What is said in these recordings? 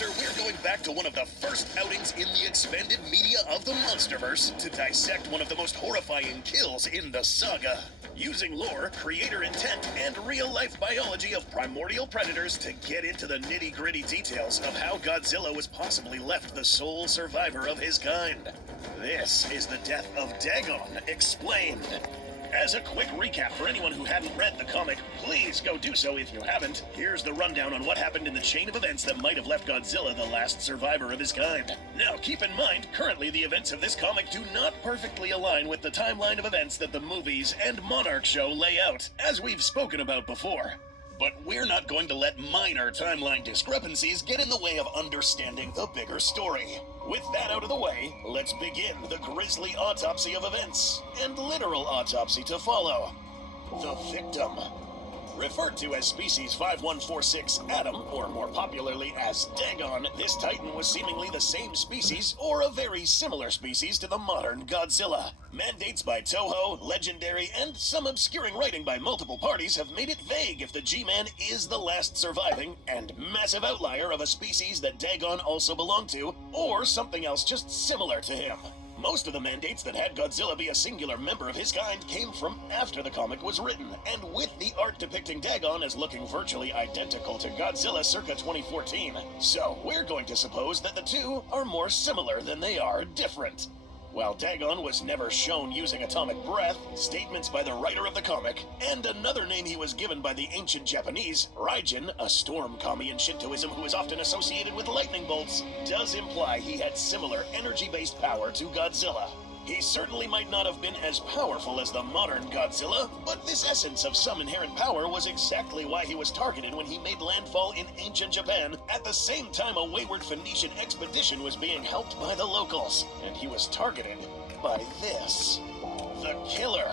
chapter, we're going back to one of the first outings in the expanded media of the Monsterverse to dissect one of the most horrifying kills in the saga. Using lore, creator intent, and real-life biology of primordial predators to get into the nitty-gritty details of how Godzilla was possibly left the sole survivor of his kind. This is the death of Dagon Explained. As a quick recap for anyone who hadn't read the comic, please go do so if you haven't. Here's the rundown on what happened in the chain of events that might have left Godzilla the last survivor of his kind. Now, keep in mind, currently the events of this comic do not perfectly align with the timeline of events that the movies and Monarch show lay out, as we've spoken about before. But we're not going to let minor timeline discrepancies get in the way of understanding the bigger story. With that out of the way, let's begin the grisly autopsy of events, and literal autopsy to follow. The victim. Referred to as species 5146 Adam, or more popularly as Dagon, this titan was seemingly the same species, or a very similar species to the modern Godzilla. Mandates by Toho, Legendary, and some obscuring writing by multiple parties have made it vague if the G-Man is the last surviving and massive outlier of a species that Dagon also belonged to, or something else just similar to him. Most of the mandates that had Godzilla be a singular member of his kind came from after the comic was written, and with the art depicting Dagon as looking virtually identical to Godzilla circa 2014. So we're going to suppose that the two are more similar than they are different. While Dagon was never shown using atomic breath, statements by the writer of the comic, and another name he was given by the ancient Japanese, Raijin, a storm kami in Shintoism who is often associated with lightning bolts, does imply he had similar energy-based power to Godzilla. He certainly might not have been as powerful as the modern Godzilla, but this essence of some inherent power was exactly why he was targeted when he made landfall in ancient Japan. At the same time, a wayward Phoenician expedition was being helped by the locals, and he was targeted by this. The killer.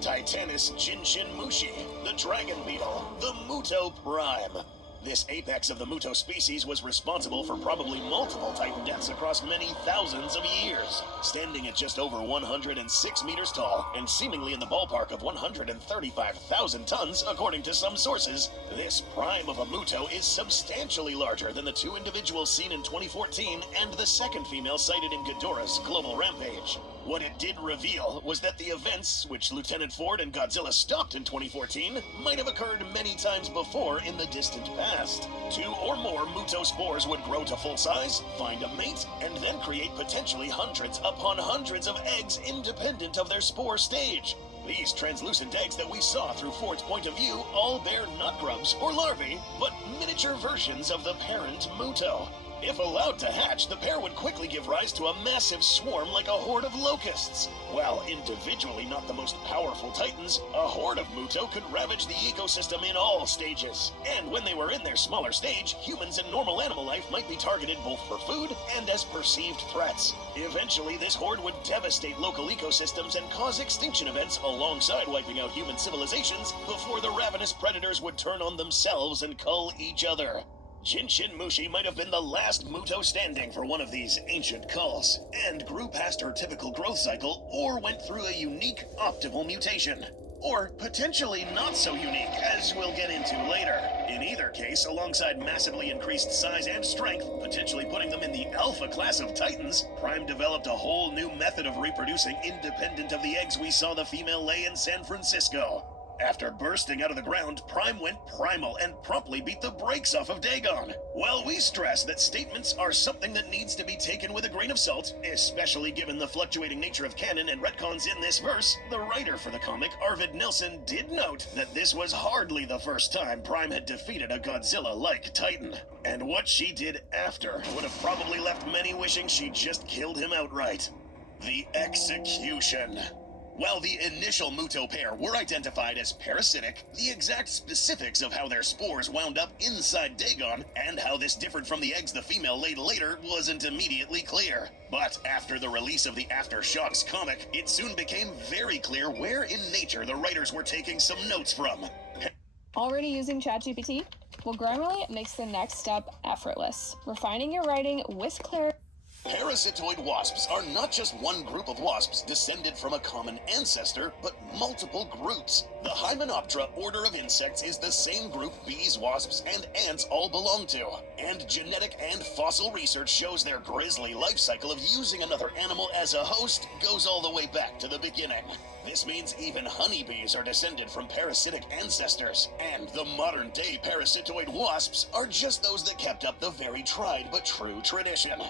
Titanus Jinshin Mushi, the dragon beetle, the Muto Prime. This apex of the Muto species was responsible for probably multiple Titan deaths across many thousands of years, standing at just over 106 meters tall and seemingly in the ballpark of 135,000 tons, according to some sources. This prime of a Muto is substantially larger than the two individuals seen in 2014 and the second female sighted in Ghidorah's global rampage. What it did reveal was that the events, which Lieutenant Ford and Godzilla stopped in 2014, might have occurred many times before in the distant past. Two or more Muto spores would grow to full size, find a mate, and then create potentially hundreds upon hundreds of eggs independent of their spore stage. These translucent eggs that we saw through Ford's point of view all bear not grubs or larvae, but miniature versions of the parent Muto. If allowed to hatch, the pair would quickly give rise to a massive swarm like a horde of locusts. While individually not the most powerful titans, a horde of Muto could ravage the ecosystem in all stages. And when they were in their smaller stage, humans and normal animal life might be targeted both for food and as perceived threats. Eventually, this horde would devastate local ecosystems and cause extinction events alongside wiping out human civilizations before the ravenous predators would turn on themselves and cull each other. Jinshin Mushi might have been the last Muto standing for one of these ancient culls, and grew past her typical growth cycle, or went through a unique optimal mutation. Or potentially not so unique, as we'll get into later. In either case, alongside massively increased size and strength, potentially putting them in the alpha class of titans, Prime developed a whole new method of reproducing independent of the eggs we saw the female lay in San Francisco. After bursting out of the ground, Prime went primal and promptly beat the brakes off of Dagon. While we stress that statements are something that needs to be taken with a grain of salt, especially given the fluctuating nature of canon and retcons in this verse, the writer for the comic, Arvid Nelson, did note that this was hardly the first time Prime had defeated a Godzilla-like titan. And what she did after would have probably left many wishing she'd just killed him outright. The execution. While the initial Muto pair were identified as parasitic, the exact specifics of how their spores wound up inside Dagon and how this differed from the eggs the female laid later wasn't immediately clear. But after the release of the Aftershocks comic, it soon became very clear where in nature the writers were taking some notes from. Already using ChatGPT? Well, Grammarly makes the next step effortless. Refining your writing with clarity. Parasitoid wasps are not just one group of wasps descended from a common ancestor, but multiple groups. The Hymenoptera order of insects is the same group bees, wasps, and ants all belong to. And genetic and fossil research shows their grisly life cycle of using another animal as a host goes all the way back to the beginning. This means even honeybees are descended from parasitic ancestors, and the modern-day parasitoid wasps are just those that kept up the very tried but true tradition.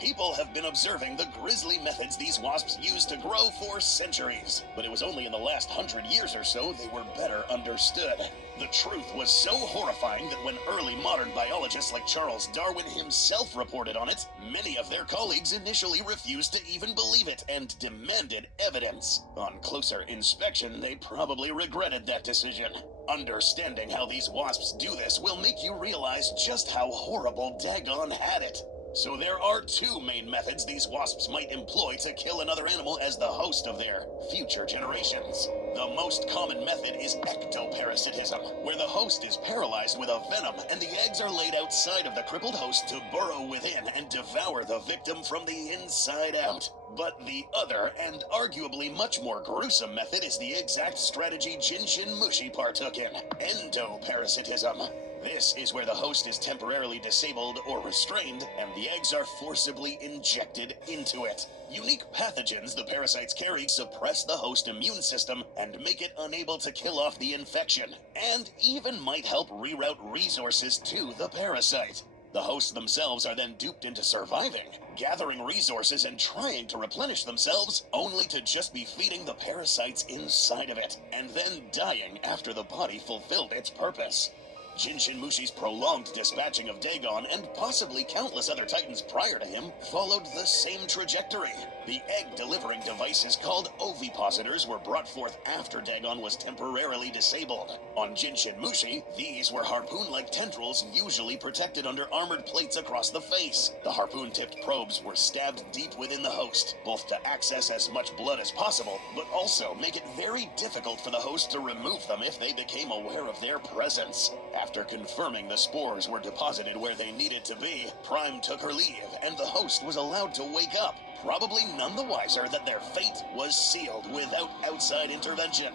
People have been observing the grisly methods these wasps used to grow for centuries, but it was only in the last 100 years or so they were better understood. The truth was so horrifying that when early modern biologists like Charles Darwin himself reported on it, many of their colleagues initially refused to even believe it and demanded evidence. On closer inspection, they probably regretted that decision. Understanding how these wasps do this will make you realize just how horrible Dagon had it. So there are two main methods these wasps might employ to kill another animal as the host of their future generations. The most common method is ectoparasitism, where the host is paralyzed with a venom and the eggs are laid outside of the crippled host to burrow within and devour the victim from the inside out. But the other, and arguably much more gruesome method is the exact strategy Jinshin Mushi partook in, endoparasitism. This is where the host is temporarily disabled or restrained, and the eggs are forcibly injected into it. Unique pathogens the parasites carry suppress the host immune system and make it unable to kill off the infection, and even might help reroute resources to the parasite. The hosts themselves are then duped into surviving, gathering resources and trying to replenish themselves, only to just be feeding the parasites inside of it, and then dying after the body fulfilled its purpose. Jinshin Mushi's prolonged dispatching of Dagon, and possibly countless other titans prior to him, followed the same trajectory. The egg-delivering devices called ovipositors were brought forth after Dagon was temporarily disabled. On Jinshin Mushi, these were harpoon-like tendrils usually protected under armored plates across the face. The harpoon-tipped probes were stabbed deep within the host, both to access as much blood as possible, but also make it very difficult for the host to remove them if they became aware of their presence. After confirming the spores were deposited where they needed to be, Prime took her leave, and the host was allowed to wake up, probably none the wiser that their fate was sealed without outside intervention.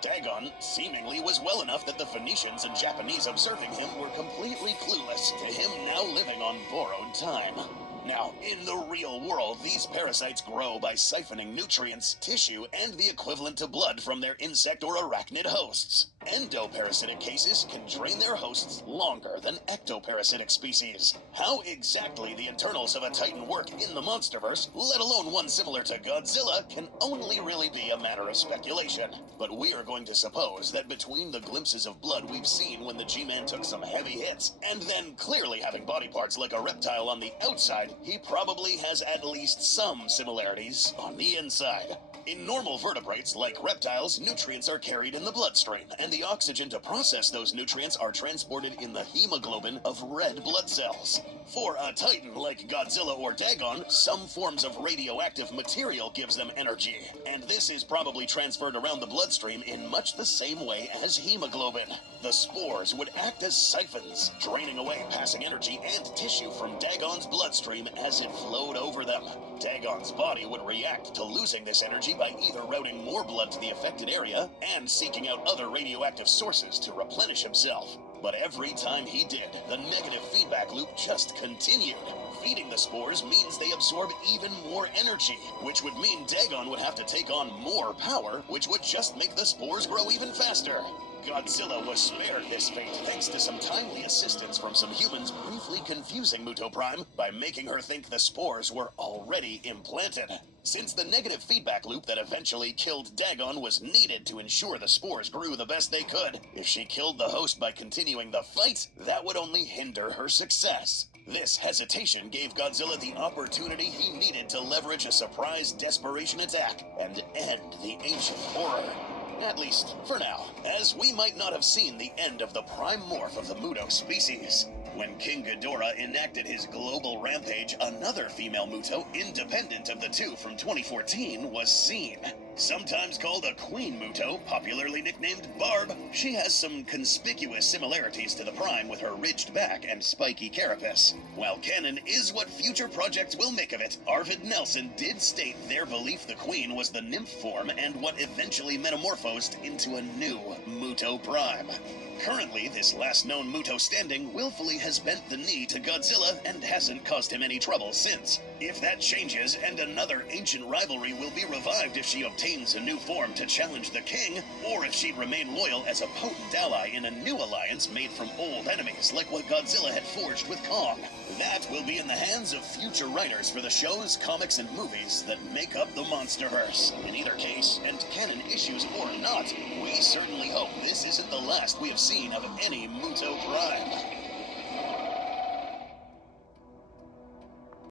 Dagon seemingly was well enough that the Phoenicians and Japanese observing him were completely clueless to him now living on borrowed time. Now, in the real world, these parasites grow by siphoning nutrients, tissue, and the equivalent to blood from their insect or arachnid hosts. Endoparasitic cases can drain their hosts longer than ectoparasitic species. How exactly the internals of a titan work in the monsterverse, let alone one similar to Godzilla, can only really be a matter of speculation. But we are going to suppose that between the glimpses of blood we've seen when the G-Man took some heavy hits, and then clearly having body parts like a reptile on the outside, he probably has at least some similarities on the inside. In normal vertebrates, like reptiles, nutrients are carried in the bloodstream, and the oxygen to process those nutrients are transported in the hemoglobin of red blood cells. For a titan like Godzilla or Dagon, some forms of radioactive material gives them energy, and this is probably transferred around the bloodstream in much the same way as hemoglobin. The spores would act as siphons, draining away passing energy and tissue from Dagon's bloodstream as it flowed over them. Dagon's body would react to losing this energy by either routing more blood to the affected area and seeking out other radioactive sources to replenish himself. But every time he did, the negative feedback loop just continued. Feeding the spores means they absorb even more energy, which would mean Dagon would have to take on more power, which would just make the spores grow even faster. Godzilla was spared this fate thanks to some timely assistance from some humans briefly confusing Muto Prime by making her think the spores were already implanted. Since the negative feedback loop that eventually killed Dagon was needed to ensure the spores grew the best they could, if she killed the host by continuing the fight, that would only hinder her success. This hesitation gave Godzilla the opportunity he needed to leverage a surprise desperation attack and end the ancient horror. At least, for now, as we might not have seen the end of the prime morph of the Muto species. When King Ghidorah enacted his global rampage, another female Muto, independent of the two from 2014, was seen. Sometimes called a Queen Muto, popularly nicknamed Barb, she has some conspicuous similarities to the Prime with her ridged back and spiky carapace. While canon is what future projects will make of it, Arvid Nelson did state their belief the Queen was the nymph form and what eventually metamorphosed into a new Muto Prime. Currently, this last known Muto standing willfully has bent the knee to Godzilla and hasn't caused him any trouble since. If that changes, and another ancient rivalry will be revived if she obtains a new form to challenge the king, or if she'd remain loyal as a potent ally in a new alliance made from old enemies like what Godzilla had forged with Kong. That will be in the hands of future writers for the shows, comics, and movies that make up the Monsterverse. In either case, and canon issues or not, we certainly hope this isn't the last we have seen of any Muto Prime.